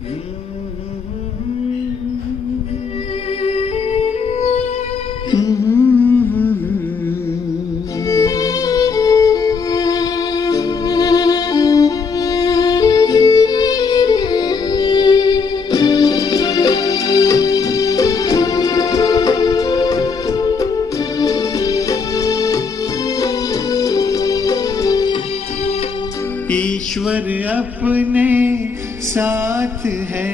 ईश्वर अपने साथ है,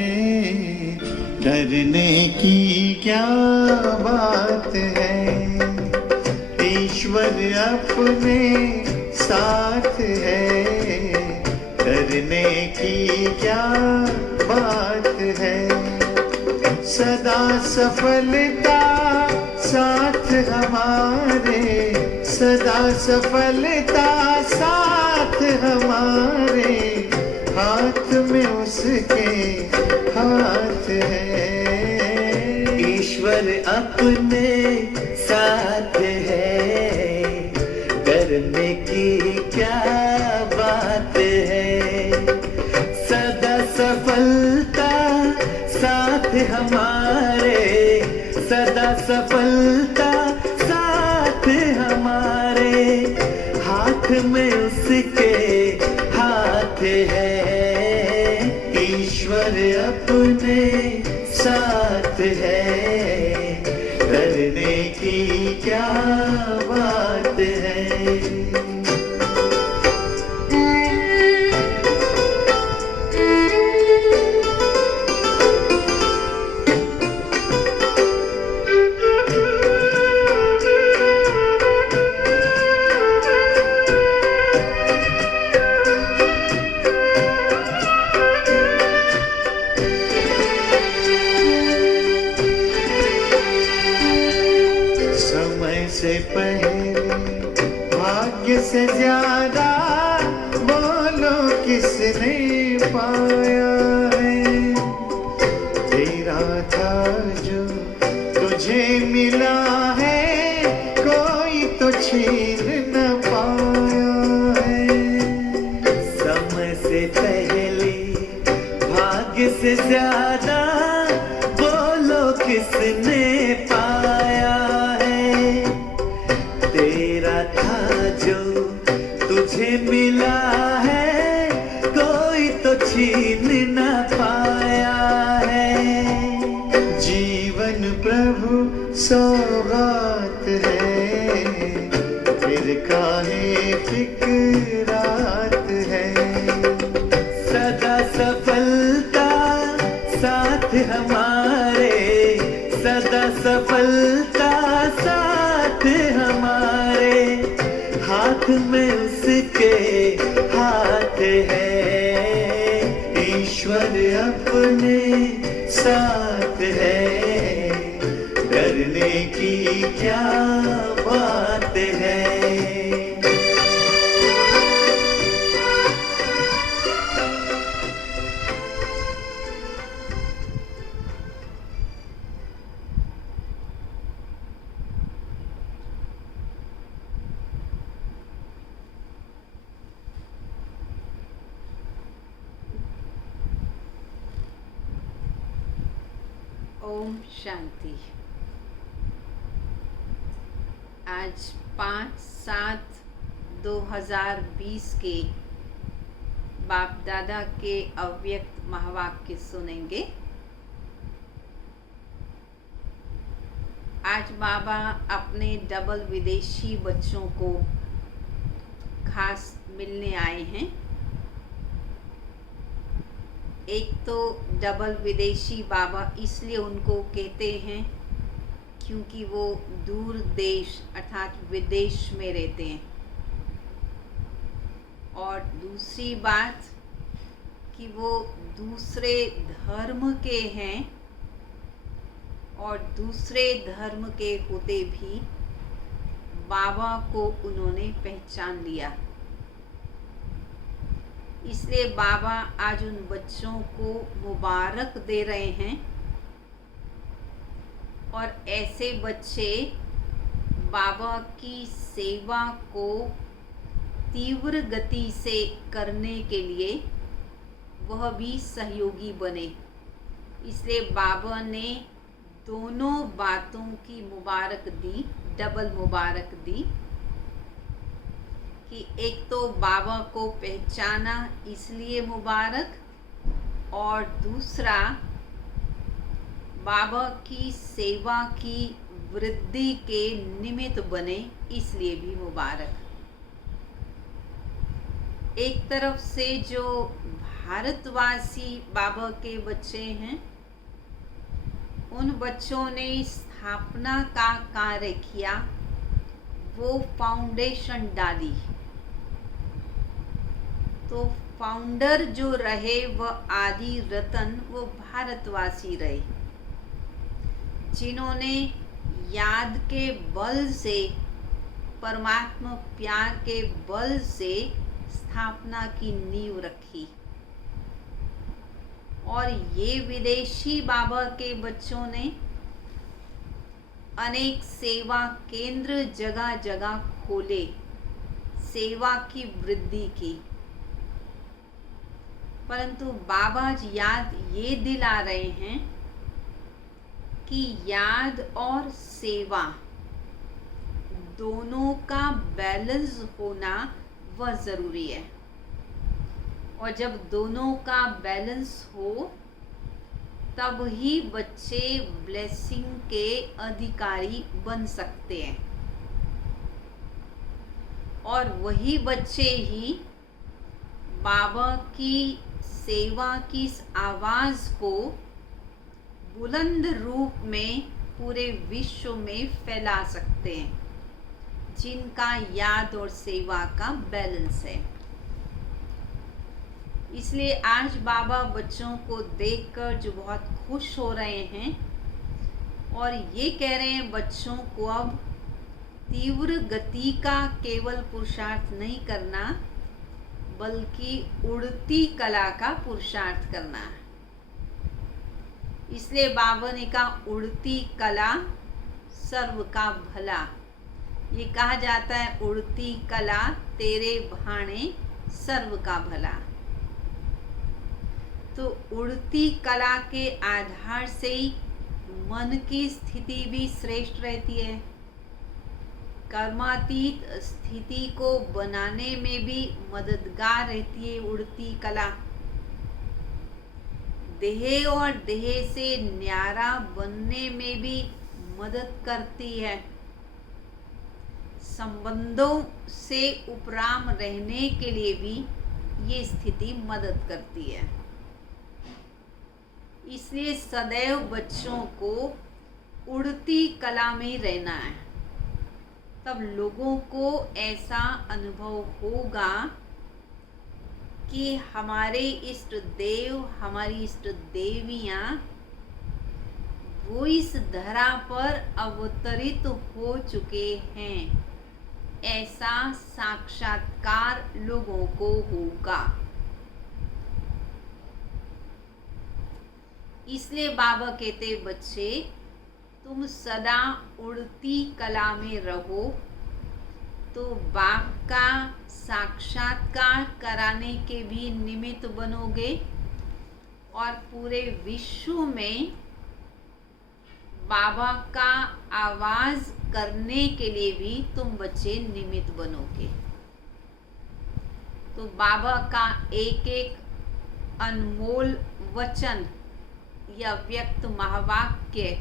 डरने की क्या बात है। ईश्वर अपने साथ है, डरने की क्या बात है। सदा सफलता साथ हमारे, सदा सफलता साथ हमारे, हाथ में उसके हाथ है। ईश्वर अपने साथ है, डरने की क्या बात है। सदा सफलता साथ हमारे, सदा सफलता साथ हमारे, हाथ में उसके हाथ है। ईश्वर अपने साथ है, डरने की क्या बात है। समय से पहले भाग्य से ज्यादा बोलो किसने पाया है। तेरा था जो तुझे मिला है, कोई तो छीन न पाया है। समय से पहले भाग्य से ज्यादा बोलो किसने पाया है। तेरा था जो तुझे मिला है, कोई तो छीन न पाया है। जीवन प्रभु सौगात है, फिर काहे फिक्रात है। सदा सफलता साथ हमारे, सदा सफलता साथ हमारे, हाथ में उसके हाथ है। ईश्वर अपने साथ है, डरने की क्या बात है। ओम शांति। आज 5/7/2020 के बाप दादा के अव्यक्त महावाक्य सुनेंगे। आज बाबा अपने डबल विदेशी बच्चों को खास मिलने आए हैं। एक तो डबल विदेशी बाबा इसलिए उनको कहते हैं क्योंकि वो दूर देश अर्थात विदेश में रहते हैं, और दूसरी बात कि वो दूसरे धर्म के हैं, और दूसरे धर्म के होते भी बाबा को उन्होंने पहचान लिया। इसलिए बाबा आज उन बच्चों को मुबारक दे रहे हैं, और ऐसे बच्चे बाबा की सेवा को तीव्र गति से करने के लिए वह भी सहयोगी बने। इसलिए बाबा ने दोनों बातों की मुबारक दी, डबल मुबारक दी कि एक तो बाबा को पहचाना इसलिए मुबारक, और दूसरा बाबा की सेवा की वृद्धि के निमित्त बने इसलिए भी मुबारक। एक तरफ से जो भारतवासी बाबा के बच्चे हैं, उन बच्चों ने स्थापना का कार्य किया, वो फाउंडेशन डाली। तो फाउंडर जो रहे वह आदि रतन, वो भारतवासी रहे, जिन्होंने याद के बल से, परमात्मा प्यार के बल से स्थापना की नींव रखी। और ये विदेशी बाबा के बच्चों ने अनेक सेवा केंद्र जगह जगह खोले, सेवा की वृद्धि की। परंतु बाबा याद ये दिला रहे हैं कि याद और सेवा दोनों का बैलेंस होना वह ज़रूरी है। और जब दोनों का बैलेंस हो तब ही बच्चे ब्लेसिंग के अधिकारी बन सकते हैं, और वही बच्चे ही बाबा की सेवा की इस आवाज़ को बुलंद रूप में पूरे विश्व में फैला सकते हैं, जिनका याद और सेवा का बैलेंस है। इसलिए आज बाबा बच्चों को देखकर जो बहुत खुश हो रहे हैं और ये कह रहे हैं बच्चों को अब तीव्र गति का केवल पुरुषार्थ नहीं करना, बल्कि उड़ती कला का पुरुषार्थ करना है। इसलिए बाबा ने कहा उड़ती कला सर्व का भला। ये कहा जाता है उड़ती कला तेरे भाणे सर्व का भला। तो उड़ती कला के आधार से ही मन की स्थिति भी श्रेष्ठ रहती है। कर्मातीत स्थिति को बनाने में भी मददगार रहती है उड़ती कला। देह और देह से न्यारा बनने में भी मदद करती है। संबंधों से उपराम रहने के लिए भी ये स्थिति मदद करती है। इसलिए सदैव बच्चों को उड़ती कला में रहना है, तब लोगों को ऐसा अनुभव होगा कि हमारे इष्ट देव, हमारी इष्ट देवियाँ वो इस धरा पर अवतरित हो चुके हैं, ऐसा साक्षात्कार लोगों को होगा। इसलिए बाबा कहते बच्चे तुम सदा उड़ती कला में रहो, तो बाप का साक्षात्कार कराने के भी निमित्त बनोगे और पूरे विश्व में बाबा का आवाज करने के लिए भी तुम बच्चे निमित्त बनोगे। तो बाबा का एक एक अनमोल वचन या व्यक्त महावाक्य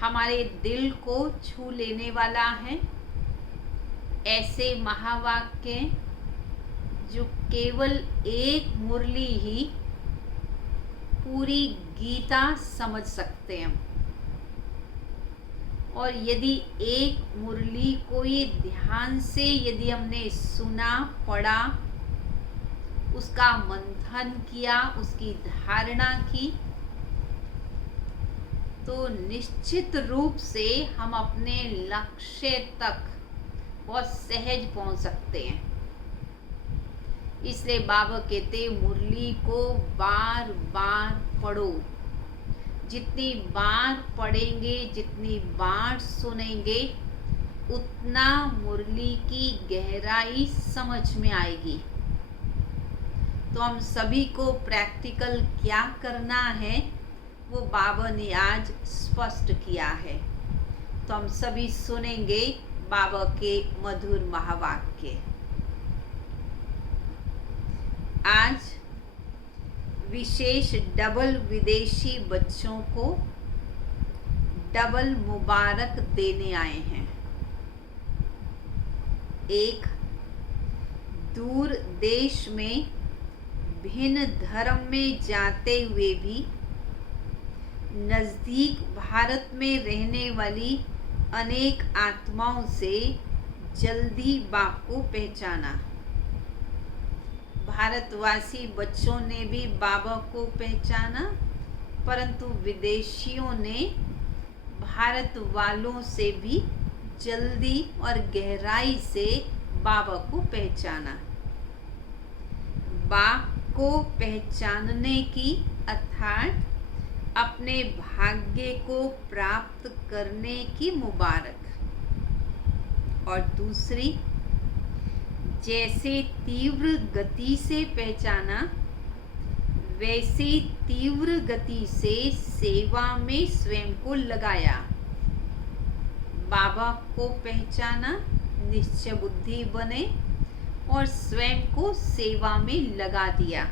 हमारे दिल को छू लेने वाला है। ऐसे महावाक्य जो केवल एक मुरली ही पूरी गीता समझ सकते हैं। और यदि एक मुरली को ये ध्यान से यदि हमने सुना, पढ़ा, उसका मंथन किया, उसकी धारणा की, तो निश्चित रूप से हम अपने लक्ष्य तक बहुत सहज पहुंच सकते हैं। इसलिए बाबा कहते मुरली को बार बार पढ़ो। जितनी बार पढ़ेंगे, जितनी बार सुनेंगे, उतना मुरली की गहराई समझ में आएगी। तो हम सभी को प्रैक्टिकल क्या करना है वो बाबा ने आज स्पष्ट किया है। तो हम सभी सुनेंगे बाबा के मधुर महावाक्य। आज विशेष डबल विदेशी बच्चों को डबल मुबारक देने आए हैं। एक दूर देश में भिन्न धर्म में जाते हुए भी नज़दीक भारत में रहने वाली अनेक आत्माओं से जल्दी बाप को पहचाना। भारतवासी बच्चों ने भी बाबा को पहचाना, परंतु विदेशियों ने भारत वालों से भी जल्दी और गहराई से बाबा को पहचाना। बाप को पहचानने की अर्थात अपने भाग्य को प्राप्त करने की मुबारक। और दूसरी, जैसे तीव्र गति से पहचाना वैसे तीव्र गति से सेवा में स्वयं को लगाया। बाबा को पहचाना, निश्चय बुद्धि बने और स्वयं को सेवा में लगा दिया।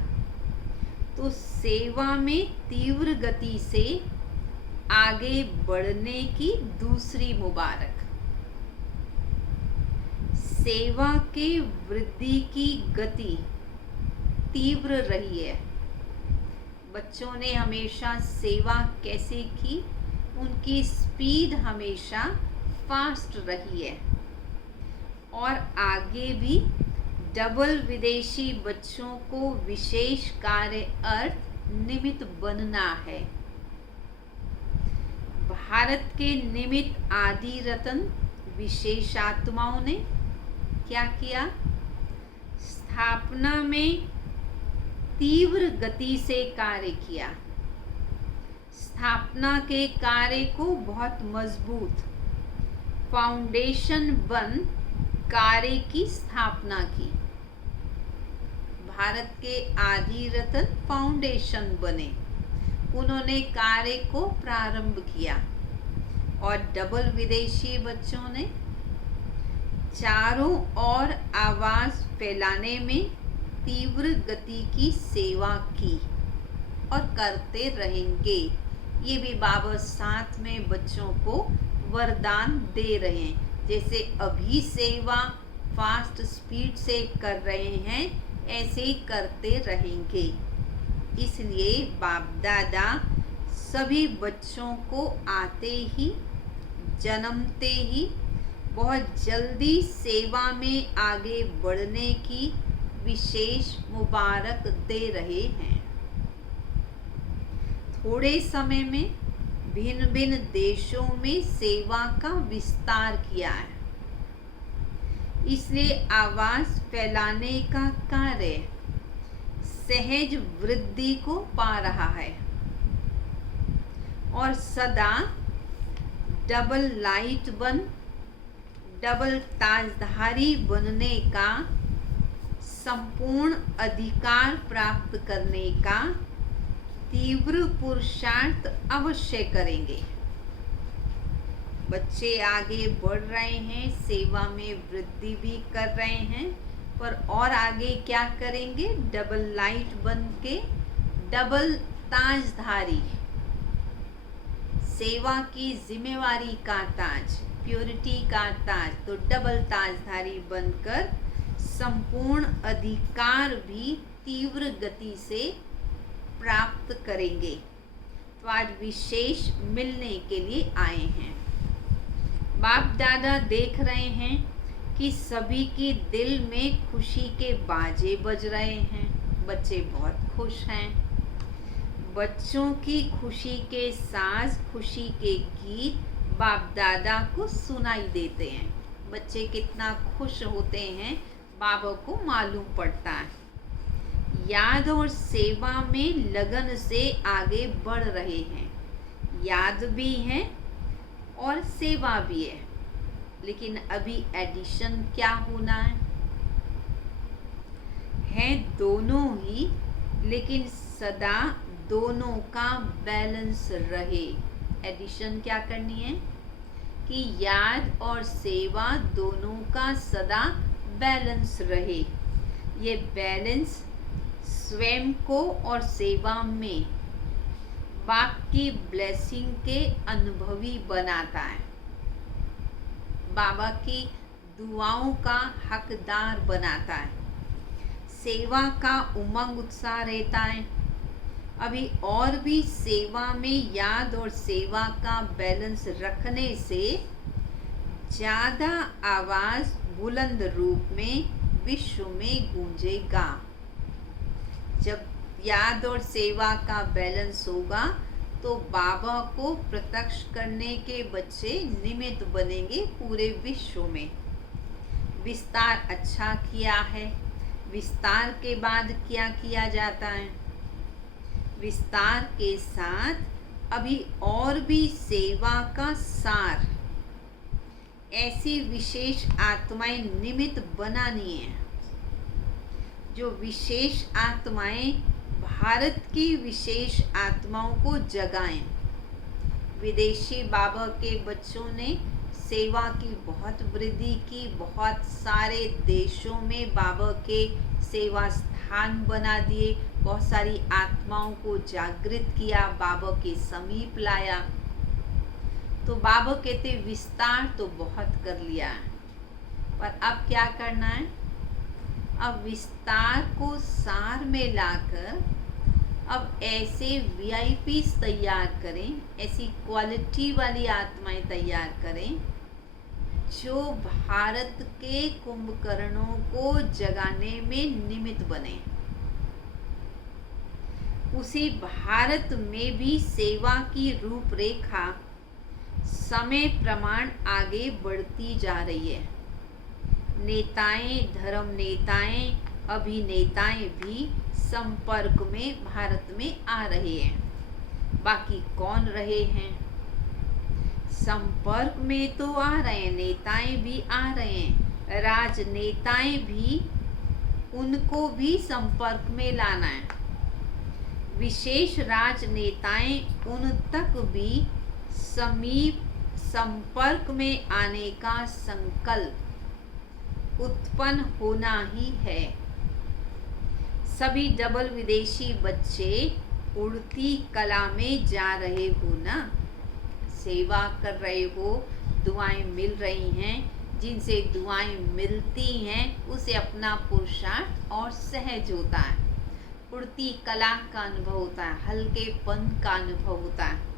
तो सेवा में तीव्र गति से आगे बढ़ने की दूसरी मुबारक। सेवा के वृद्धि की गति तीव्र रही है। बच्चों ने हमेशा सेवा कैसे की, उनकी स्पीड हमेशा फास्ट रही है। और आगे भी डबल विदेशी बच्चों को विशेष कार्य अर्थ निमित्त बनना है। भारत के निमित्त आदि रतन विशेष आत्माओं ने क्या किया? स्थापना में तीव्र गति से कार्य किया। स्थापना के कार्य को बहुत मजबूत फाउंडेशन बन कार्य की स्थापना की। भारत के आदि रतन फाउंडेशन बने, उन्होंने कार्य को प्रारंभ किया। और डबल विदेशी बच्चों ने चारों ओर आवाज फैलाने में तीव्र गति की सेवा की और करते रहेंगे। ये भी बाबा साथ में बच्चों को वरदान दे रहे हैं। जैसे अभी सेवा फास्ट स्पीड से कर रहे हैं, ऐसे ही करते रहेंगे। इसलिए बाप दादा सभी बच्चों को आते ही, जन्मते ही बहुत जल्दी सेवा में आगे बढ़ने की विशेष मुबारक दे रहे हैं। थोड़े समय में भिन्न भिन्न देशों में सेवा का विस्तार किया है, इसलिए आवाज फैलाने का कार्य सहज वृद्धि को पा रहा है। और सदा डबल लाइट बन डबल ताजधारी बनने का संपूर्ण अधिकार प्राप्त करने का तीव्र पुरुषार्थ अवश्य करेंगे। बच्चे आगे बढ़ रहे हैं, सेवा में वृद्धि भी कर रहे हैं, पर और आगे क्या करेंगे? डबल लाइट बन के डबल ताजधारी, सेवा की जिम्मेवारी का ताज, प्योरिटी का ताज, तो डबल ताजधारी बनकर संपूर्ण अधिकार भी तीव्र गति से प्राप्त करेंगे। तो आज विशेष मिलने के लिए आए हैं। बाप दादा देख रहे हैं कि सभी के दिल में खुशी के बाजे बज रहे हैं। बच्चे बहुत खुश हैं। बच्चों की खुशी के साज, खुशी के गीत बाप दादा को सुनाई देते हैं। बच्चे कितना खुश होते हैं बाबा को मालूम पड़ता है। याद और सेवा में लगन से आगे बढ़ रहे हैं। याद भी है और सेवा भी है, लेकिन अभी एडिशन क्या होना है दोनों ही, लेकिन सदा दोनों का बैलेंस रहे। एडिशन क्या करनी है कि याद और सेवा दोनों का सदा बैलेंस रहे। ये बैलेंस स्वयं को और सेवा में बाप की ब्लेसिंग के अनुभवी बनाता है, बाबा की दुआओं का हकदार बनाता है, सेवा का उमंग उत्साह रहता है। अभी और भी सेवा में याद और सेवा का बैलेंस रखने से ज़्यादा आवाज़ बुलंद रूप में विश्व में गूंजेगा। जब याद और सेवा का बैलेंस होगा तो बाबा को प्रत्यक्ष करने के बच्चे निमित्त बनेंगे पूरे विश्व में। विस्तार अच्छा किया है, विस्तार के बाद क्या किया जाता है? विस्तार के साथ अभी और भी सेवा का सार, ऐसी विशेष आत्माएं निमित्त बनानी है। जो विशेष आत्माएं भारत की विशेष आत्माओं को जगाएं। विदेशी बाबा के बच्चों ने सेवा की बहुत वृद्धि की, बहुत सारे देशों में बाबा के सेवा स्थान बना दिए, बहुत सारी आत्माओं को जागृत किया, बाबा के समीप लाया। तो बाबा कहते विस्तार तो बहुत कर लिया है, पर अब क्या करना है? अब विस्तार को सार में लाकर अब ऐसे VIPs तैयार करें, ऐसी क्वालिटी वाली आत्माएं तैयार करें जो भारत के कुंभकर्णों को जगाने में निमित्त बने। उसी भारत में भी सेवा की रूपरेखा समय प्रमाण आगे बढ़ती जा रही है। नेताएं, धर्म नेताएं, अभिनेताएं भी संपर्क में भारत में आ रहे हैं। बाकी कौन रहे हैं? संपर्क में तो आ रहे हैं, नेताएं भी आ रहे हैं, राजनेताएं भी, उनको भी संपर्क में लाना है। विशेष राजनेताएं उन तक भी समीप संपर्क में आने का संकल्प उत्पन्न होना ही है। सभी डबल विदेशी बच्चे उड़ती कला में जा रहे हो ना, सेवा कर रहे हो, दुआएं मिल रही हैं, जिनसे दुआएं मिलती हैं उसे अपना पुरुषार्थ और सहज होता है, उड़ती कला का अनुभव होता है, हल्केपन का अनुभव होता है।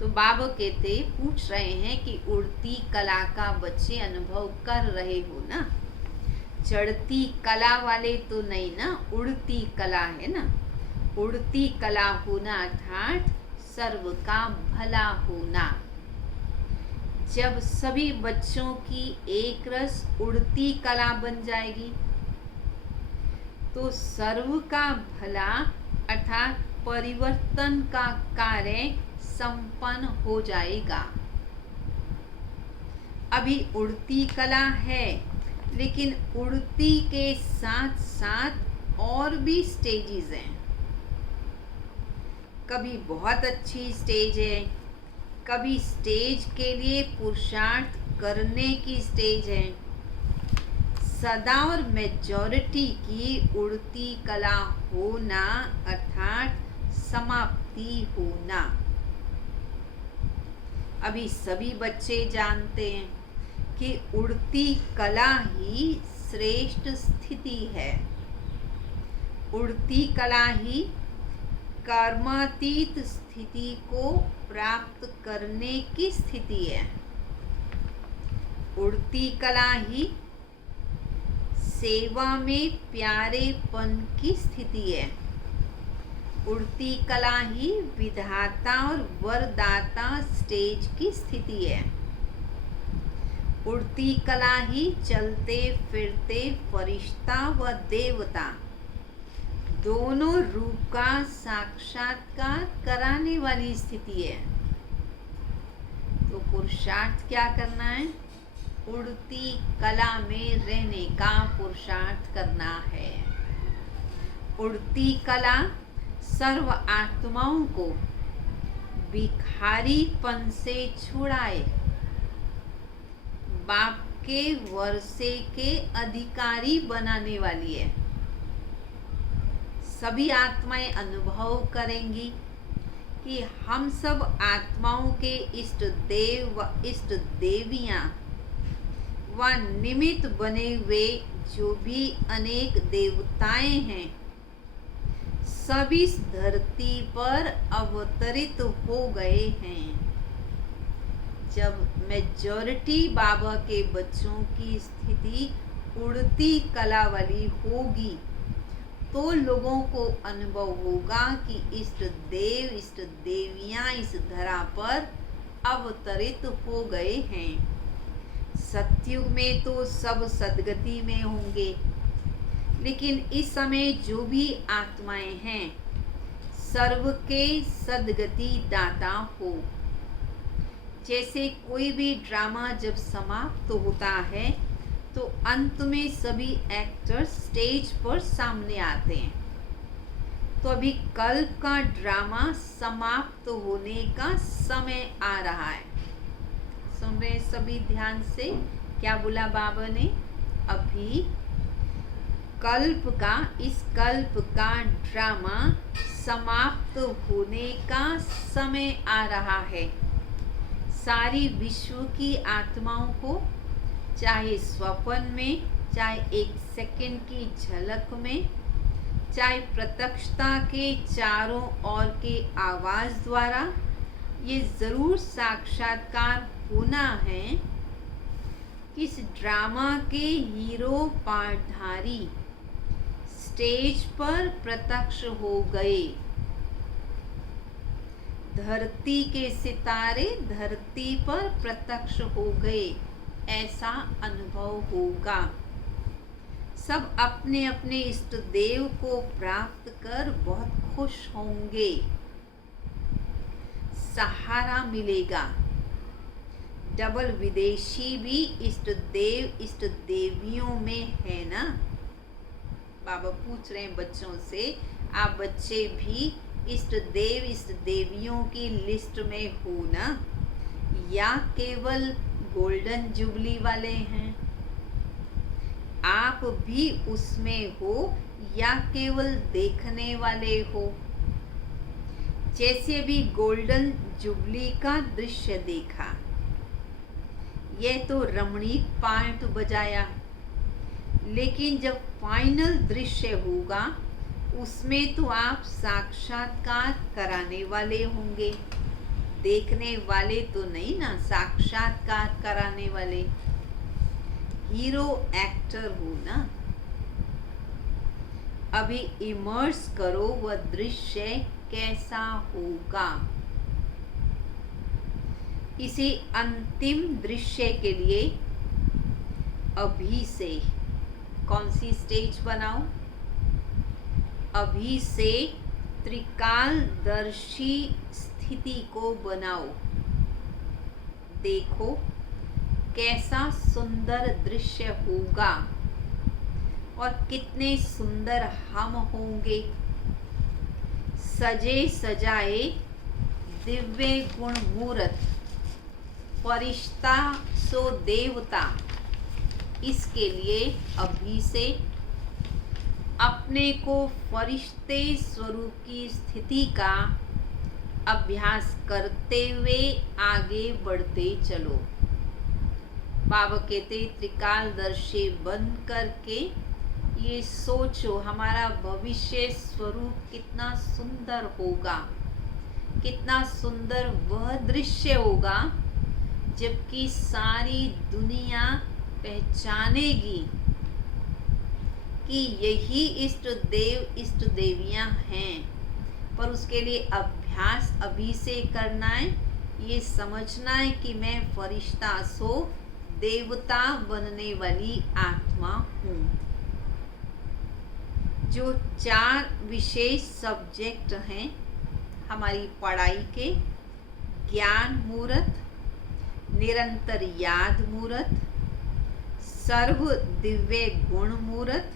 तो बाबा कहते पूछ रहे हैं कि उड़ती कला का बच्चे अनुभव कर रहे हो ना? चढ़ती कला वाले तो नहीं ना, उड़ती कला है ना। उड़ती कला होना अर्थात सर्व का भला होना। जब सभी बच्चों की एक रस उड़ती कला बन जाएगी तो सर्व का भला अर्थात परिवर्तन का कार्य संपन्न हो जाएगा। अभी उड़ती कला है, लेकिन उड़ती के साथ साथ और भी स्टेजेस हैं। कभी बहुत अच्छी स्टेज है, कभी स्टेज के लिए पुरुषार्थ करने की स्टेज है। सदा और मेजॉरिटी की उड़ती कला होना अर्थात समाप्ति होना। अभी सभी बच्चे जानते हैं कि उड़ती कला ही श्रेष्ठ स्थिति है। उड़ती कला ही कर्मातीत स्थिति को प्राप्त करने की स्थिति है। उड़ती कला ही सेवा में प्यारेपन की स्थिति है। उड़ती कला ही विधाता और वरदाता स्टेज की स्थिति है। उड़ती कला ही चलते फिरते फरिश्ता व देवता दोनों रूप का साक्षात्कार कराने वाली स्थिति है। तो पुरुषार्थ क्या करना है? उड़ती कला में रहने का पुरुषार्थ करना है। उड़ती कला सर्व आत्माओं को भिखारीपन से छुड़ाए, बाप के वर्षे के अधिकारी बनाने वाली है। सभी आत्माएं अनुभव करेंगी कि हम सब आत्माओं के इष्ट देव व इष्ट देवियां व निमित्त बने हुए जो भी अनेक देवताएं हैं, सब इस धरती पर अवतरित हो गए हैं। जब मेजॉरिटी बाबा के बच्चों की स्थिति उड़ती कला वाली होगी तो लोगों को अनुभव होगा कि इष्ट देव इष्ट देवियां इस धरा पर अवतरित हो गए हैं। सतयुग में तो सब सदगति में होंगे, लेकिन इस समय जो भी आत्माएं हैं सर्व के सदगति दाता हो। जैसे कोई भी ड्रामा जब समाप्त होता है तो अंत में सभी एक्टर्स स्टेज पर सामने आते हैं। तो अभी कल्प का ड्रामा समाप्त होने का समय आ रहा है। सुन रहे सभी ध्यान से, क्या बोला बाबा ने? अभी इस कल्प का ड्रामा समाप्त होने का समय आ रहा है। सारी विश्व की आत्माओं को, चाहे स्वप्न में, चाहे एक सेकंड की झलक में, चाहे प्रत्यक्षता के चारों ओर के आवाज द्वारा, ये जरूर साक्षात्कार होना है कि इस ड्रामा के हीरो पाठधारी स्टेज पर प्रत्यक्ष हो गए। धरती के सितारे धरती पर प्रत्यक्ष हो गए, ऐसा अनुभव होगा। सब अपने अपने इष्ट देव को प्राप्त कर बहुत खुश होंगे, सहारा मिलेगा। डबल विदेशी भी इष्ट देव इष्ट देवियों में है ना? बाबा पूछ रहे हैं बच्चों से, आप बच्चे भी इष्ट देव इष्ट देवियों की लिस्ट में हो ना, या केवल गोल्डन जुबली वाले हैं? आप भी उसमें हो या केवल देखने वाले हो? जैसे भी गोल्डन जुबली का दृश्य देखा, यह तो रमणीक पार्ट बजाया, लेकिन जब फाइनल दृश्य होगा उसमें तो आप साक्षात्कार कराने वाले होंगे, देखने वाले तो नहीं ना, साक्षात्कार कराने वाले, हीरो एक्टर हो ना। अभी इमर्स करो वह दृश्य कैसा होगा। इसी अंतिम दृश्य के लिए अभी से कौन सी स्टेज बनाओ? अभी से त्रिकालदर्शी स्थिति को बनाओ। देखो कैसा सुंदर दृश्य होगा और कितने सुंदर हम होंगे। सजे सजाए दिव्य गुण मूर्त, फरिश्ता सो देवता, इसके लिए अभी से अपने को फरिश्ते स्वरूप की स्थिति का अभ्यास करते हुए आगे बढ़ते चलो। बाबा कहते त्रिकालदर्शी बन करके ये सोचो हमारा भविष्य स्वरूप कितना सुंदर होगा, कितना सुंदर वह दृश्य होगा जबकि सारी दुनिया पहचानेगी कि यही इष्ट देव इष्ट देवियां हैं। पर उसके लिए अभ्यास अभी से करना है, ये समझना है कि मैं फरिश्ता सो देवता बनने वाली आत्मा हूँ। जो 4 विशेष सब्जेक्ट हैं हमारी पढ़ाई के, ज्ञान मूर्त, निरंतर याद मूर्त, सर्व दिव्य गुण मूर्त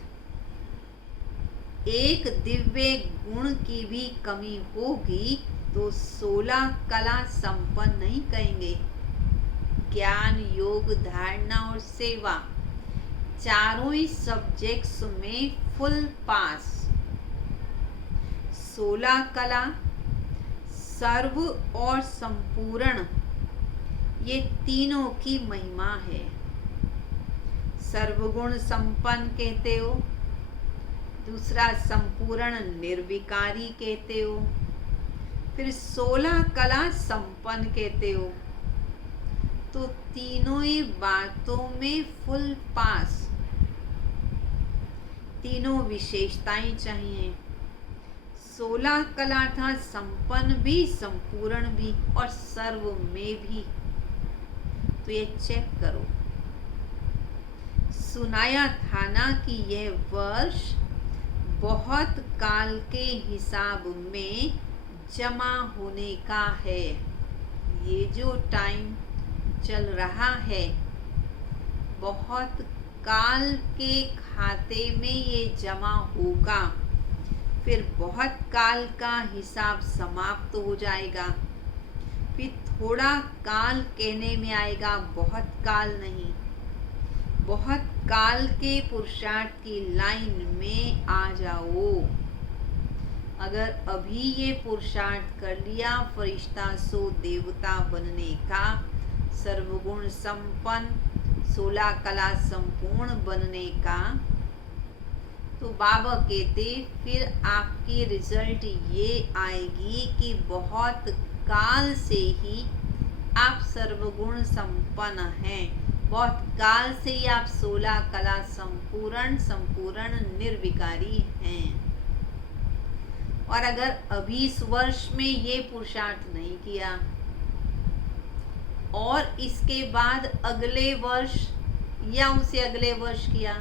एक दिव्य गुण की भी कमी होगी तो 16 कला संपन्न नहीं कहेंगे। ज्ञान, योग, धारणा और सेवा, चारों ही सब्जेक्ट्स में फुल पास। 16 कला, सर्व और संपूर्ण, ये तीनों की महिमा है। सर्वगुण संपन्न कहते हो, दूसरा संपूर्ण निर्विकारी कहते हो, फिर 16 कला संपन्न कहते हो। तो तीनों ही बातों में फुल पास, तीनों विशेषताएं चाहिए। 16 कला था संपन्न भी, संपूर्ण भी और सर्व में भी। तो ये चेक करो, सुनाया था ना कि यह वर्ष बहुत काल के हिसाब में जमा होने का है। ये जो टाइम चल रहा है बहुत काल के खाते में ये जमा होगा, फिर बहुत काल का हिसाब समाप्त हो जाएगा, फिर थोड़ा काल कहने में आएगा, बहुत काल नहीं। बहुत काल के पुरुषार्थ की लाइन में आ जाओ। अगर अभी ये पुरुषार्थ कर लिया फरिश्ता सो देवता बनने का, सर्वगुण संपन्न 16 कला संपूर्ण बनने का, तो बाबा कहते फिर आपकी रिजल्ट ये आएगी कि बहुत काल से ही आप सर्वगुण संपन्न हैं, बहुत काल से ही आप 16 कला संपूर्ण निर्विकारी हैं। और अगर अभी इस वर्ष में ये पुरुषार्थ नहीं किया और इसके बाद अगले वर्ष या उसे अगले वर्ष किया,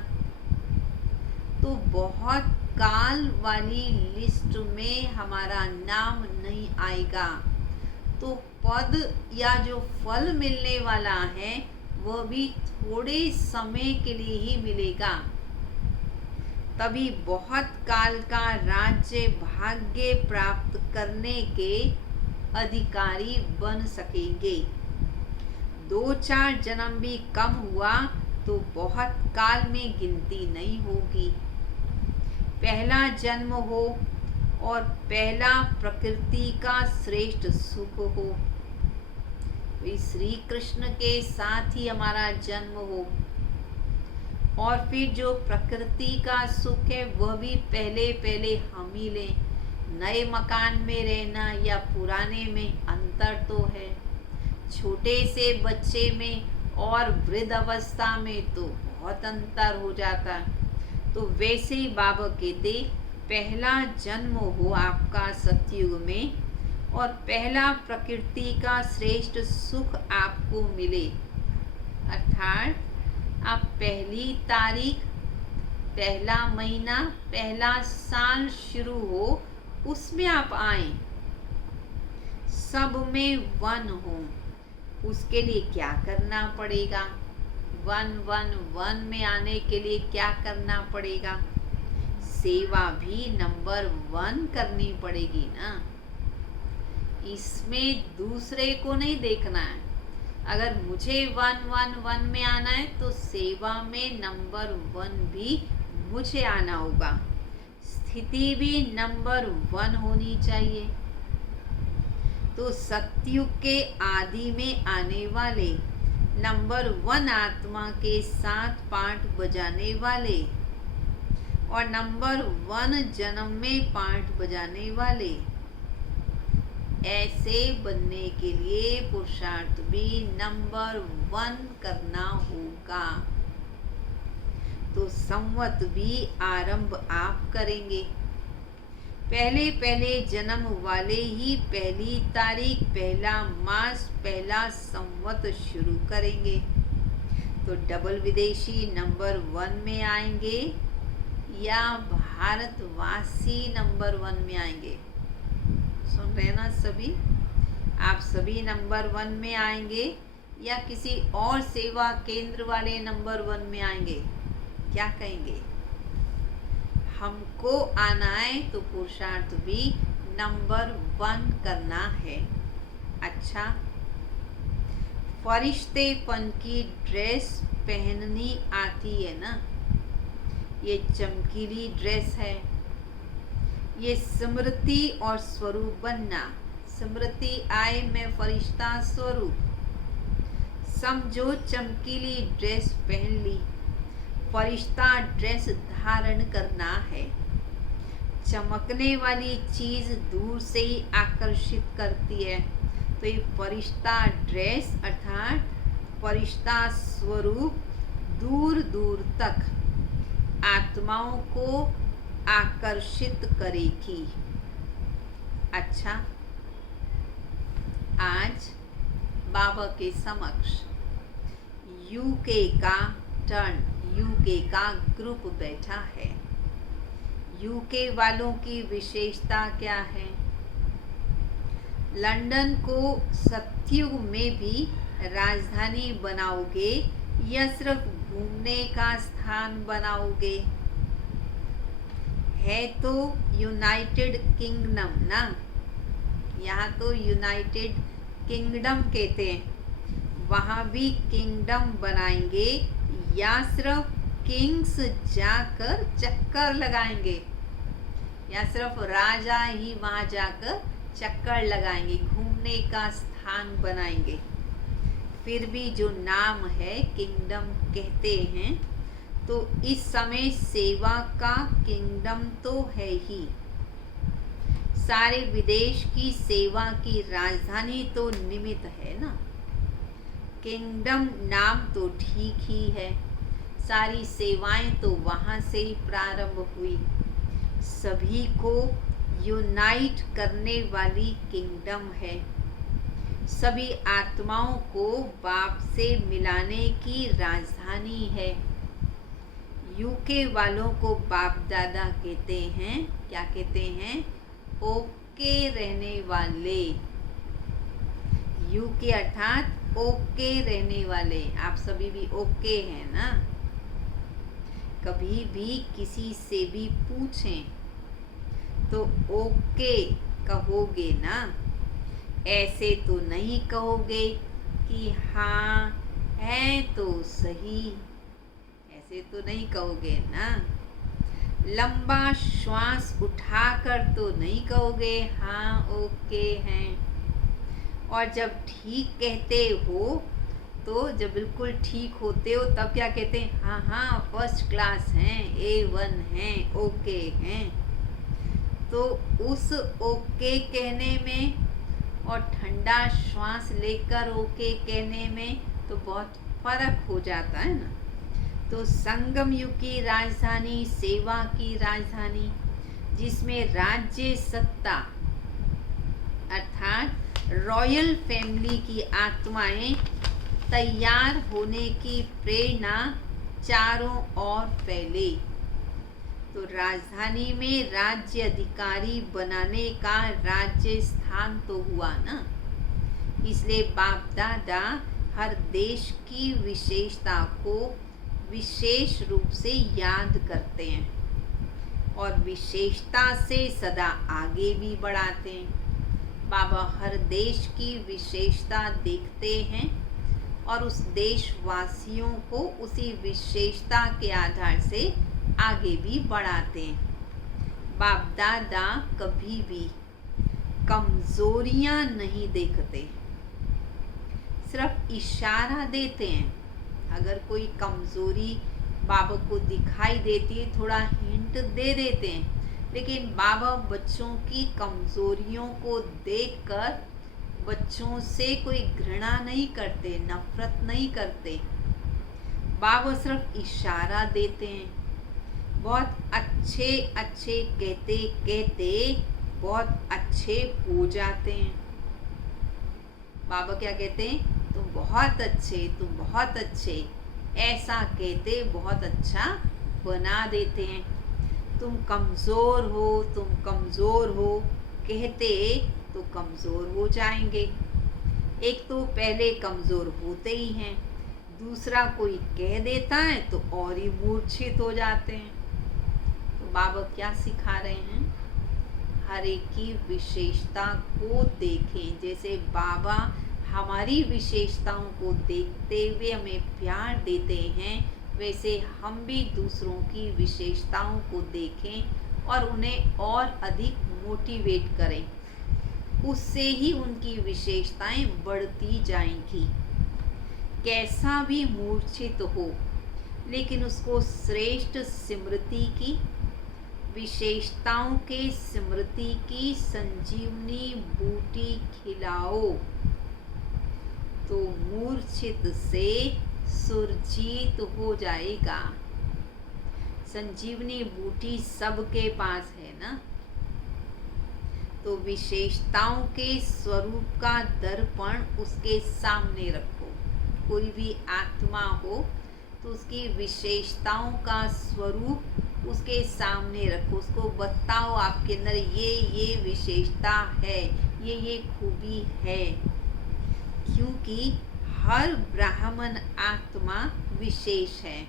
तो बहुत काल वाली लिस्ट में हमारा नाम नहीं आएगा। तो पद या जो फल मिलने वाला है वह भी थोड़े समय के लिए ही मिलेगा। तभी बहुत काल का राज्य भाग्य प्राप्त करने के अधिकारी बन सकेंगे। 2-4 जन्म भी कम हुआ तो बहुत काल में गिनती नहीं होगी। पहला जन्म हो और पहला प्रकृति का श्रेष्ठ सुख हो, श्री कृष्ण के साथ ही हमारा जन्म हो, और फिर जो प्रकृति का सुख है वह भी पहले हम ही लें। नए मकान में रहना या पुराने में अंतर तो है, छोटे से बच्चे में और वृद्ध अवस्था में तो बहुत अंतर हो जाता। तो वैसे ही बाबा कहते पहला जन्म हो आपका सतयुग में और पहला प्रकृति का श्रेष्ठ सुख आपको मिले, अर्थात आप पहली तारीख, पहला महीना, पहला साल शुरू हो उसमें आप आए, सब में 1 हो। उसके लिए क्या करना पड़ेगा? 111 में आने के लिए क्या करना पड़ेगा? सेवा भी नंबर 1 करनी पड़ेगी ना। इसमें दूसरे को नहीं देखना है। अगर मुझे 111 में आना है तो सेवा में नंबर 1 भी मुझे आना होगा, स्थिति भी नंबर 1 होनी चाहिए। तो सतयुग के आदि में आने वाले नंबर 1 आत्मा के साथ पाठ बजाने वाले और नंबर 1 जन्म में पाठ बजाने वाले, ऐसे बनने के लिए पुरुषार्थ भी नंबर 1 करना होगा। तो संवत भी आरंभ आप करेंगे। पहले जन्म वाले ही पहली तारीख, पहला मास, पहला संवत शुरू करेंगे। तो डबल विदेशी नंबर 1 में आएंगे या भारतवासी नंबर 1 में आएंगे? सुन रहे ना सभी? आप सभी नंबर 1 में आएंगे या किसी और सेवा केंद्र वाले नंबर 1 में आएंगे? क्या कहेंगे? हमको आना है तो पुरुषार्थ भी नंबर 1 करना है। अच्छा, फरिश्तेपन की ड्रेस पहननी आती है ना, ये चमकीली ड्रेस है, ये स्मृति और स्वरूप बनना। स्मृति आए में फरिश्ता स्वरूप, समझो चमकीली ड्रेस पहन ली, फरिश्ता ड्रेस धारण करना है। चमकने वाली चीज दूर से ही आकर्षित करती है, तो ये फरिश्ता ड्रेस अर्थात फरिश्ता स्वरूप दूर दूर तक आत्माओं को आकर्षित करेगी। अच्छा, आज बाबा के समक्ष यूके का टर्न, यूके का ग्रुप बैठा है। यूके वालों की विशेषता क्या है? लंदन को सतयुग में भी राजधानी बनाओगे या सिर्फ घूमने का स्थान बनाओगे? है तो यूनाइटेड किंगडम ना, यहाँ तो यूनाइटेड किंगडम कहते हैं, वहाँ भी किंगडम बनाएंगे या सिर्फ किंग्स जाकर चक्कर लगाएंगे, या सिर्फ राजा ही वहाँ जाकर चक्कर लगाएंगे, घूमने का स्थान बनाएंगे? फिर भी जो नाम है किंगडम कहते हैं, तो इस समय सेवा का किंगडम तो है ही। सारे विदेश की सेवा की राजधानी तो निमित्त है ना। किंगडम नाम तो ठीक ही है, सारी सेवाएं तो वहाँ से ही प्रारंभ हुई। सभी को यूनाइट करने वाली किंगडम है, सभी आत्माओं को बाप से मिलाने की राजधानी है। यूके वालों को बाप दादा कहते हैं, क्या कहते हैं? ओके रहने वाले। यूके अर्थात ओके रहने वाले। आप सभी भी ओके हैं ना? कभी भी किसी से भी पूछें तो ओके कहोगे ना, ऐसे तो नहीं कहोगे कि हाँ है तो सही, ऐसे तो नहीं कहोगे ना। लंबा श्वास उठाकर तो नहीं कहोगे हाँ ओके हैं। और जब ठीक कहते हो, तो जब बिल्कुल ठीक होते हो तब क्या कहते हैं? हाँ हाँ फर्स्ट क्लास हैं, A1 हैं, ओके हैं। तो उस ओके कहने में और ठंडा श्वास लेकर ओके कहने में तो बहुत फर्क हो जाता है ना। तो संगम युग की राजधानी, सेवा की राजधानी, जिसमें राज्य सत्ता अर्थात रॉयल फैमिली की आत्माएं तैयार होने की प्रेरणा चारों ओर फैले। तो राजधानी में राज्य अधिकारी बनाने का राज्य स्थान तो हुआ ना। इसलिए बाप दादा हर देश की विशेषता को विशेष रूप से याद करते हैं और विशेषता से सदा आगे भी बढ़ाते हैं। बाबा हर देश की विशेषता देखते हैं और उस देशवासियों को उसी विशेषता के आधार से आगे भी बढ़ाते हैं। बाप दादा कभी भी कमजोरियां नहीं देखते, सिर्फ इशारा देते हैं। अगर कोई कमजोरी बाबा को दिखाई देती है, थोड़ा हिंट दे देते हैं, लेकिन बाबा बच्चों की कमजोरियों को देखकर बच्चों से कोई घृणा नहीं करते, नफरत नहीं करते। बाबा सिर्फ इशारा देते हैं। बहुत अच्छे अच्छे कहते कहते बहुत अच्छे हो जाते हैं। बाबा क्या कहते हैं? तुम बहुत अच्छे, तुम बहुत अच्छे, ऐसा कहते बहुत अच्छा बना देते हैं। तुम कमज़ोर हो, तुम कमज़ोर हो कहते तो कमज़ोर हो जाएंगे। एक तो पहले कमज़ोर होते ही हैं, दूसरा कोई कह देता है तो और ही मूर्छित हो जाते हैं। तो बाबा क्या सिखा रहे हैं? हर एक की विशेषता को देखें। जैसे बाबा हमारी विशेषताओं को देखते हुए हमें प्यार देते हैं, वैसे हम भी दूसरों की विशेषताओं को देखें और उन्हें और अधिक मोटिवेट करें। उससे ही उनकी विशेषताएं बढ़ती जाएंगी। कैसा भी मूर्छित हो, लेकिन उसको श्रेष्ठ स्मृति की, विशेषताओं के स्मृति की संजीवनी बूटी खिलाओ, तो मूर्छित से सुरजीत हो जाएगा। संजीवनी बूटी सबके पास है ना। तो विशेषताओं के स्वरूप का दर्पण उसके सामने रखो। कोई भी आत्मा हो तो उसकी विशेषताओं का स्वरूप उसके सामने रखो। उसको बताओ आपके अंदर ये विशेषता है, ये खूबी है। क्योंकि हर ब्राह्मण आत्मा विशेष है।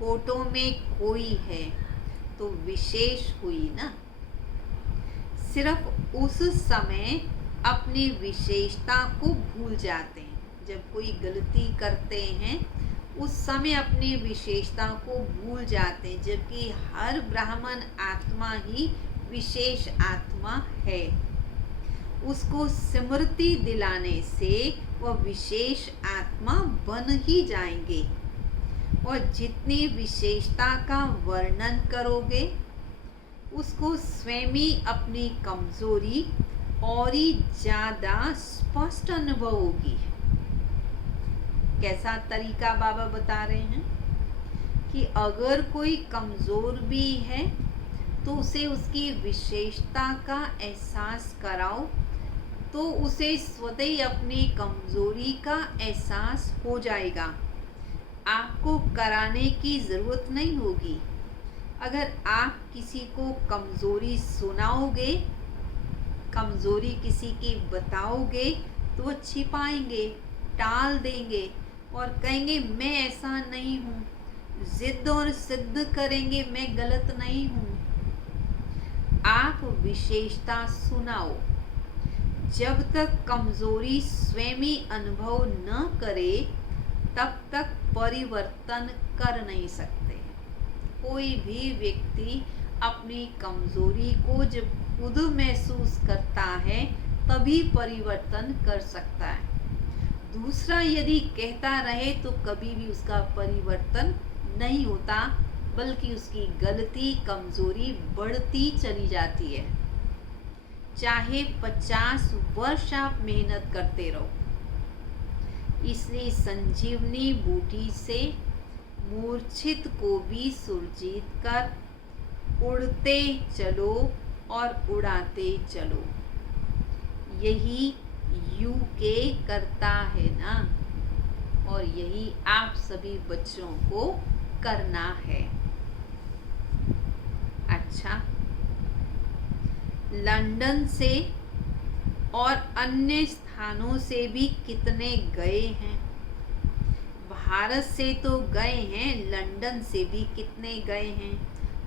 कोटों में कोई है तो विशेष हुई ना। सिर्फ उस समय अपनी विशेषता को भूल जाते हैं। जब कोई गलती करते हैं उस समय अपनी विशेषता को भूल जाते हैं, जबकि हर ब्राह्मण आत्मा ही विशेष आत्मा है। उसको स्मृति दिलाने से वह विशेष आत्मा बन ही जाएंगे। और जितनी विशेषता का वर्णन करोगे, उसको स्वयं ही अपनी कमजोरी और ही ज्यादा स्पष्ट अनुभव होगी। कैसा तरीका बाबा बता रहे हैं कि अगर कोई कमजोर भी है तो उसे उसकी विशेषता का एहसास कराओ, तो उसे स्वतः ही अपनी कमजोरी का एहसास हो जाएगा। आपको कराने की ज़रूरत नहीं होगी। अगर आप किसी को कमजोरी सुनाओगे, कमजोरी किसी की बताओगे, तो वो छिपाएंगे, टाल देंगे और कहेंगे मैं ऐसा नहीं हूँ। जिद और सिद्ध करेंगे मैं गलत नहीं हूँ। आप विशेषता सुनाओ। जब तक कमजोरी स्वयं ही अनुभव न करे, तब तक परिवर्तन कर नहीं सकते। कोई भी व्यक्ति अपनी कमजोरी को जब खुद महसूस करता है, तभी परिवर्तन कर सकता है। दूसरा यदि कहता रहे तो कभी भी उसका परिवर्तन नहीं होता, बल्कि उसकी गलती, कमजोरी बढ़ती चली जाती है। चाहे 50 वर्ष आप मेहनत करते रहो। इसलिए संजीवनी बूटी से मूर्छित को भी सुरजीत कर उड़ते चलो और उड़ाते चलो। यही यूके करता है ना, और यही आप सभी बच्चों को करना है। अच्छा, लंदन से और अन्य स्थानों से भी कितने गए हैं? भारत से तो गए हैं, लंदन से भी कितने गए हैं?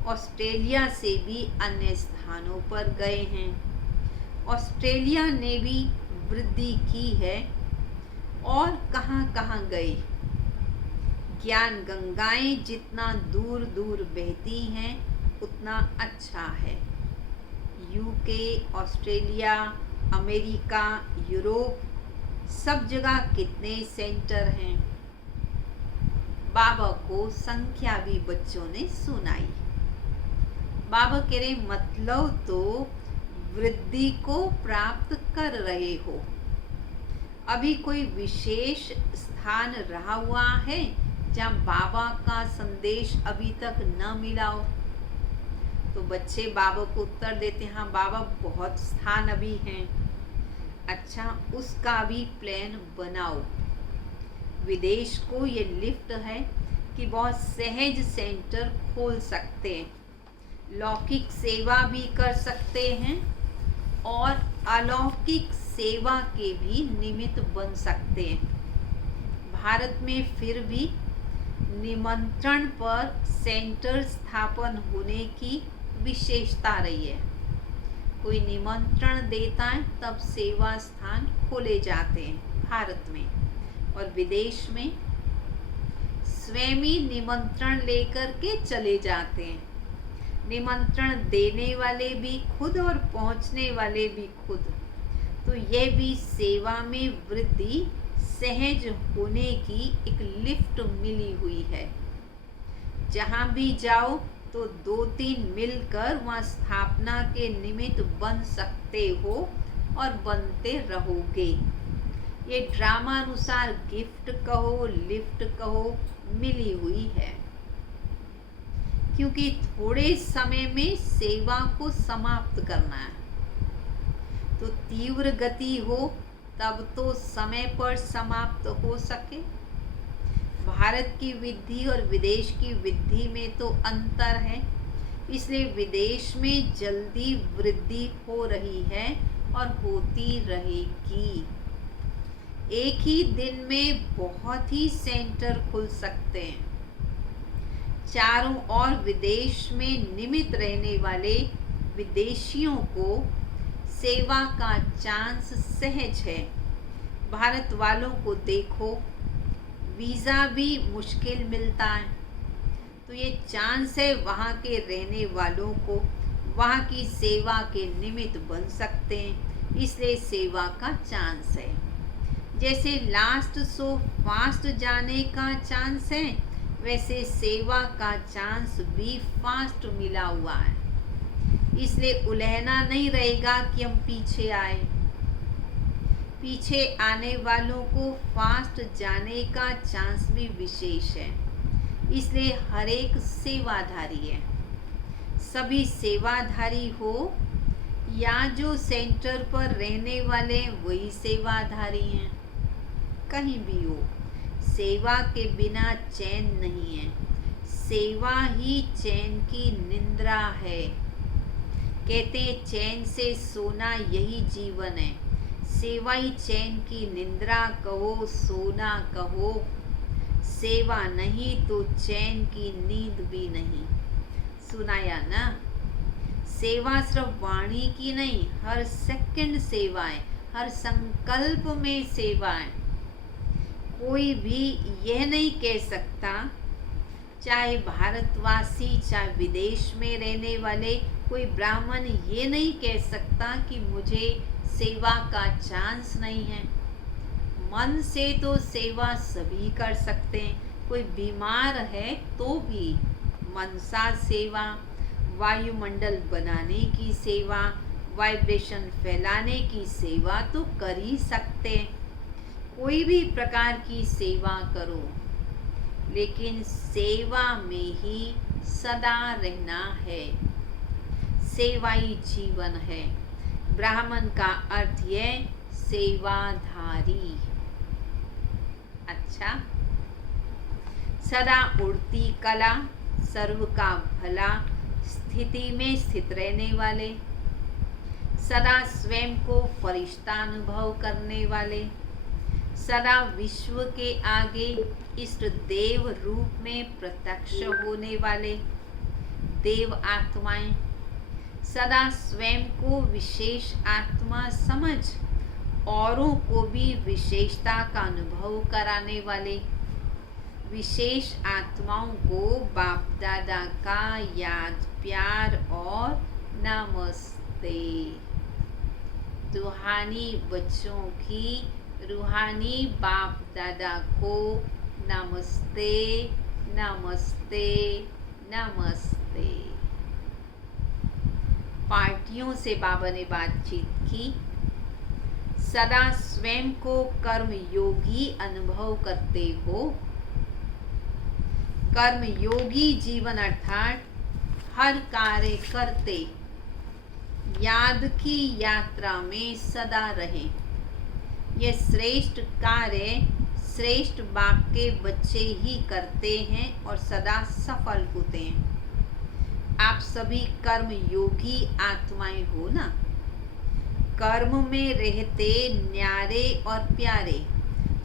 ऑस्ट्रेलिया से भी अन्य स्थानों पर गए हैं। ऑस्ट्रेलिया ने भी वृद्धि की है। और कहाँ कहाँ गए? ज्ञान गंगाएं जितना दूर दूर बहती हैं, उतना अच्छा है। यूके, ऑस्ट्रेलिया, अमेरिका, यूरोप, सब जगह कितने सेंटर हैं। बाबा को संख्या भी बच्चों ने सुनाई। बाबा कह रहे मतलब तो वृद्धि को प्राप्त कर रहे हो। अभी कोई विशेष स्थान रहा हुआ है जहाँ बाबा का संदेश अभी तक न मिला हो? तो बच्चे बाबा को उत्तर देते हैं, हाँ बाबा बहुत स्थान अभी हैं। अच्छा, उसका भी प्लान बनाओ। विदेश को ये लिफ्ट है कि बहुत सहज सेंटर खोल सकते हैं। लौकिक सेवा भी कर सकते हैं और अलौकिक सेवा के भी निमित्त बन सकते हैं। भारत में फिर भी निमंत्रण पर सेंटर स्थापन होने की विशेषता रही है। कोई निमंत्रण देता है तब सेवा स्थान खोले जाते हैं भारत में, और विदेश में स्वयं ही निमंत्रण लेकर के चले जाते हैं। निमंत्रण देने वाले भी खुद और पहुंचने वाले भी खुद। तो यह भी सेवा में वृद्धि सहज होने की एक लिफ्ट मिली हुई है। जहां भी जाओ तो 2-3 मिलकर वहां स्थापना के निमित्त बन सकते हो और बनते रहोगे। ये ड्रामा अनुसार गिफ्ट कहो लिफ्ट कहो मिली हुई है, क्योंकि थोड़े समय में सेवा को समाप्त करना है। तो तीव्र गति हो तब तो समय पर समाप्त हो सके। भारत की विधि और विदेश की विधि में तो अंतर है, इसलिए विदेश में जल्दी वृद्धि हो रही है और होती रहेगी। एक ही दिन में बहुत ही सेंटर खुल सकते हैं। चारों ओर विदेश में निमित रहने वाले विदेशियों को सेवा का चांस सहज है। भारत वालों को देखो, वीज़ा भी मुश्किल मिलता है, तो ये चांस है वहाँ के रहने वालों को वहाँ की सेवा के निमित्त बन सकते हैं, इसलिए सेवा का चांस है। जैसे लास्ट सो फास्ट जाने का चांस है, वैसे सेवा का चांस भी फास्ट मिला हुआ है। इसलिए उलहना नहीं रहेगा कि हम पीछे आए। पीछे आने वालों को फास्ट जाने का चांस भी विशेष है, इसलिए हर एक सेवाधारी है। सभी सेवाधारी हो या जो सेंटर पर रहने वाले वही सेवाधारी हैं, कहीं भी हो, सेवा के बिना चैन नहीं है। सेवा ही चैन की निद्रा है। कहते हैं चैन से सोना यही जीवन है। सेवा ही चैन की निद्रा कहो, सोना कहो। सेवा नहीं तो चैन की नींद भी नहीं। सुनाया ना? सेवा सिर्फ वाणी की नहीं, हर सेकंड सेवा है, हर संकल्प में सेवा है। कोई भी यह नहीं कह सकता, चाहे भारतवासी चाहे विदेश में रहने वाले कोई ब्राह्मण ये नहीं कह सकता कि मुझे सेवा का चांस नहीं है। मन से तो सेवा सभी कर सकते हैं। कोई बीमार है तो भी मनसा सेवा, वायुमंडल बनाने की सेवा, वाइब्रेशन फैलाने की सेवा तो कर ही सकते हैं। कोई भी प्रकार की सेवा करो, लेकिन सेवा में ही सदा रहना है। सेवा ही जीवन है। ब्राह्मण का अर्थ यह सेवाधारी। अच्छा, सदा उड़ती कला, सर्व का भला, स्थिति में स्थित रहने वाले, सदा स्वयं को फरिश्ता अनुभव करने वाले, सदा विश्व के आगे इष्ट देव रूप में प्रत्यक्ष होने वाले देव आत्माएं, सदा स्वयं को विशेष आत्मा समझ औरों को भी विशेषता का अनुभव कराने वाले, विशेष आत्माओं को बाप दादा का याद प्यार और नमस्ते। रूहानी बच्चों की रूहानी बाप दादा को नमस्ते नमस्ते नमस्ते। पार्टियों से बाबा ने बातचीत की। सदा स्वयं को कर्म योगी अनुभव करते हो। कर्म योगी जीवन अर्थात हर कार्य करते याद की यात्रा में सदा रहे। यह श्रेष्ठ कार्य श्रेष्ठ बाप के बच्चे ही करते हैं और सदा सफल होते हैं। आप सभी कर्म योगी आत्माएं हो ना। कर्म में रहते न्यारे और प्यारे,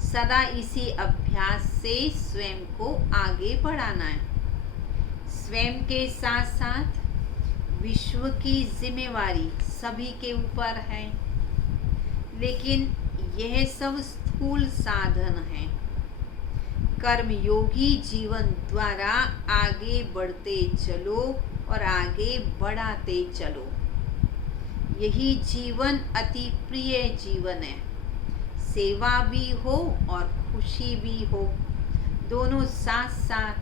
सदा इसी अभ्यास से स्वयं को आगे बढ़ाना है। स्वयं के साथ साथ विश्व की जिम्मेवारी सभी के ऊपर है, लेकिन यह सब स्थूल साधन है। कर्मयोगी जीवन द्वारा आगे बढ़ते चलो और आगे बढ़ाते चलो। यही जीवन अति प्रिय जीवन है। सेवा भी हो और खुशी भी हो, दोनों साथ साथ,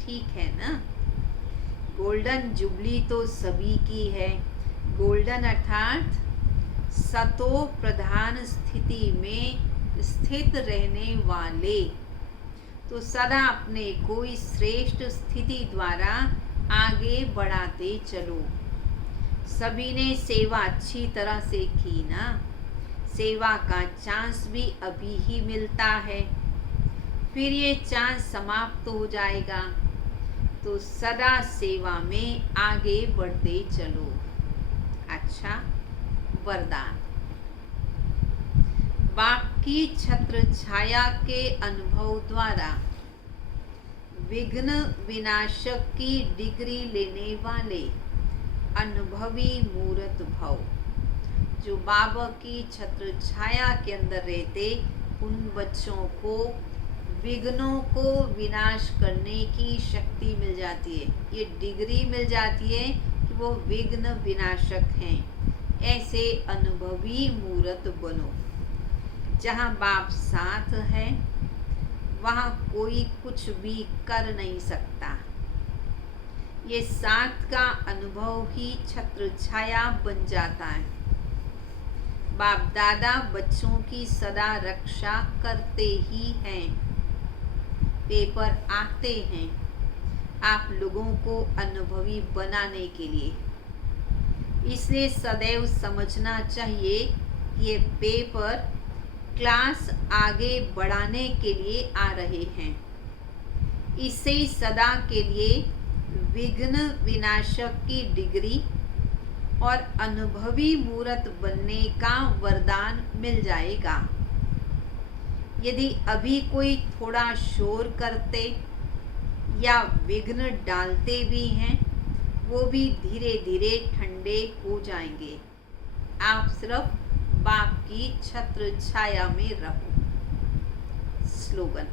ठीक है ना। गोल्डन जुबली तो सभी की है। गोल्डन अर्थात सतो प्रधान स्थिति में स्थित रहने वाले, तो सदा अपने को इस श्रेष्ठ स्थिति द्वारा आगे बढ़ाते चलो। सभी ने सेवा अच्छी तरह से की ना। सेवा का चांस भी अभी ही मिलता है, फिर ये चांस समाप्त हो जाएगा। तो सदा सेवा में आगे बढ़ते चलो। अच्छा, वरदान। बाप की छत्र छाया के अनुभव द्वारा विघ्न विनाशक की डिग्री लेने वाले अनुभवी मूर्त भव, जो बाबा की छत्र छाया के अंदर रहते, उन बच्चों को विघ्नों को विनाश करने की शक्ति मिल जाती है। ये डिग्री मिल जाती है कि वो विघ्न विनाशक हैं। ऐसे अनुभवी मूर्त बनो। जहाँ बाप साथ है वहाँ कोई कुछ भी कर नहीं सकता। ये साथ का अनुभव ही छत्र छाया बन जाता है। बाप दादा बच्चों की सदा रक्षा करते ही हैं। पेपर आते हैं आप लोगों को अनुभवी बनाने के लिए। इसलिए सदैव समझना चाहिए कि ये पेपर क्लास आगे बढ़ाने के लिए आ रहे हैं। इससे सदा के लिए विघ्न विनाशक की डिग्री और अनुभवी मूर्त बनने का वरदान मिल जाएगा। यदि अभी कोई थोड़ा शोर करते या विघ्न डालते भी हैं, वो भी धीरे धीरे ठंडे हो जाएंगे। आप सिर्फ बाप की छत्र छाया में रहो। स्लोगन।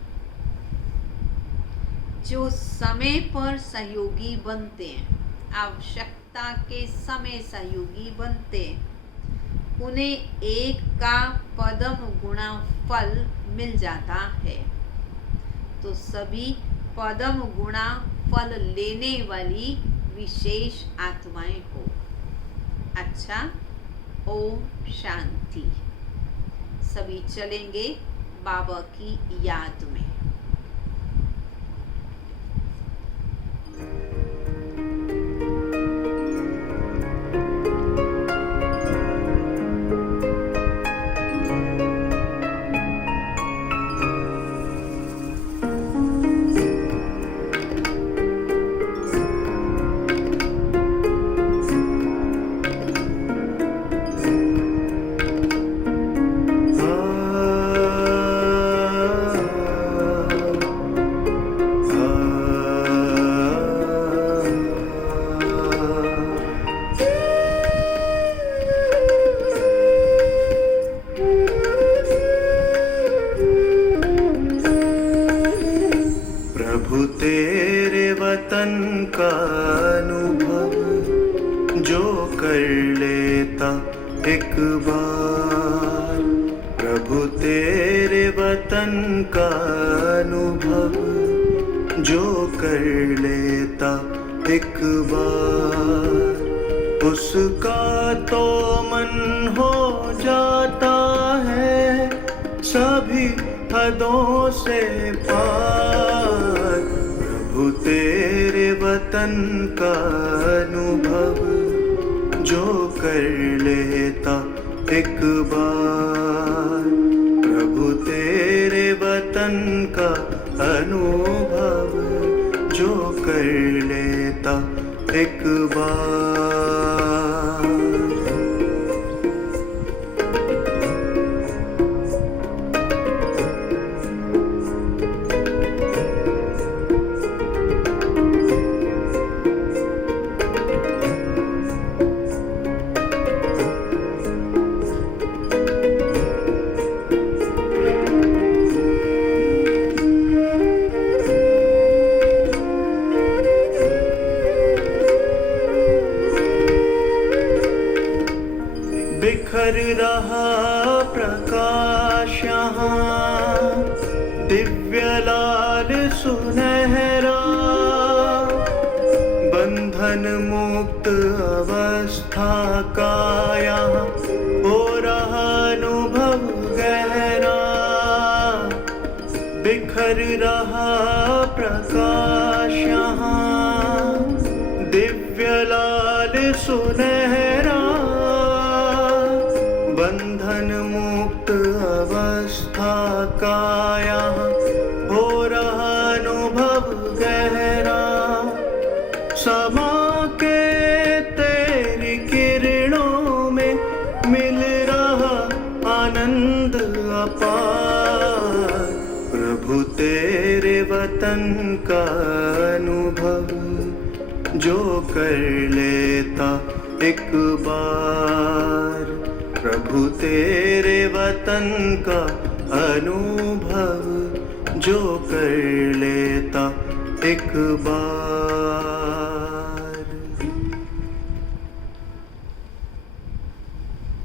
जो समय पर सहयोगी बनते हैं, आवश्यकता के समय सहयोगी बनते हैं, उन्हें एक का पदम गुणा फल मिल जाता है। तो सभी पदम गुणा फल लेने वाली विशेष आत्माएं हो। अच्छा, ओम शांति। सभी चलेंगे बाबा की याद में। तेरे वतन का अनुभव जो कर लेता एक बार, प्रभु तेरे वतन का अनुभव जो कर लेता एक बार, उसका तो मन हो जाता है सभी हदों से पार। प्रभु तेरे वतन का अनुभव जो कर लेता एक बार, प्रभु तेरे वतन का अनुभव जो कर लेता एक बार। बिखर रहा प्रकाश यहाँ दिव्य लाल सुनहरा बंधन मुक्त अवस्था का यहाँ हो रहा अनुभव गहरा बिखर रहा प्रकाश यहाँ दिव्य लाल सुनहरा बंधन मुक्त अवस्था का यहाँ हो रहा अनुभव गहरा समा के तेरी किरणों में मिल रहा आनंद अपार प्रभु तेरे वतन का अनुभव जो कर लेता एक बार प्रभु तेरे वतन का अनुभव जो कर लेता एक बार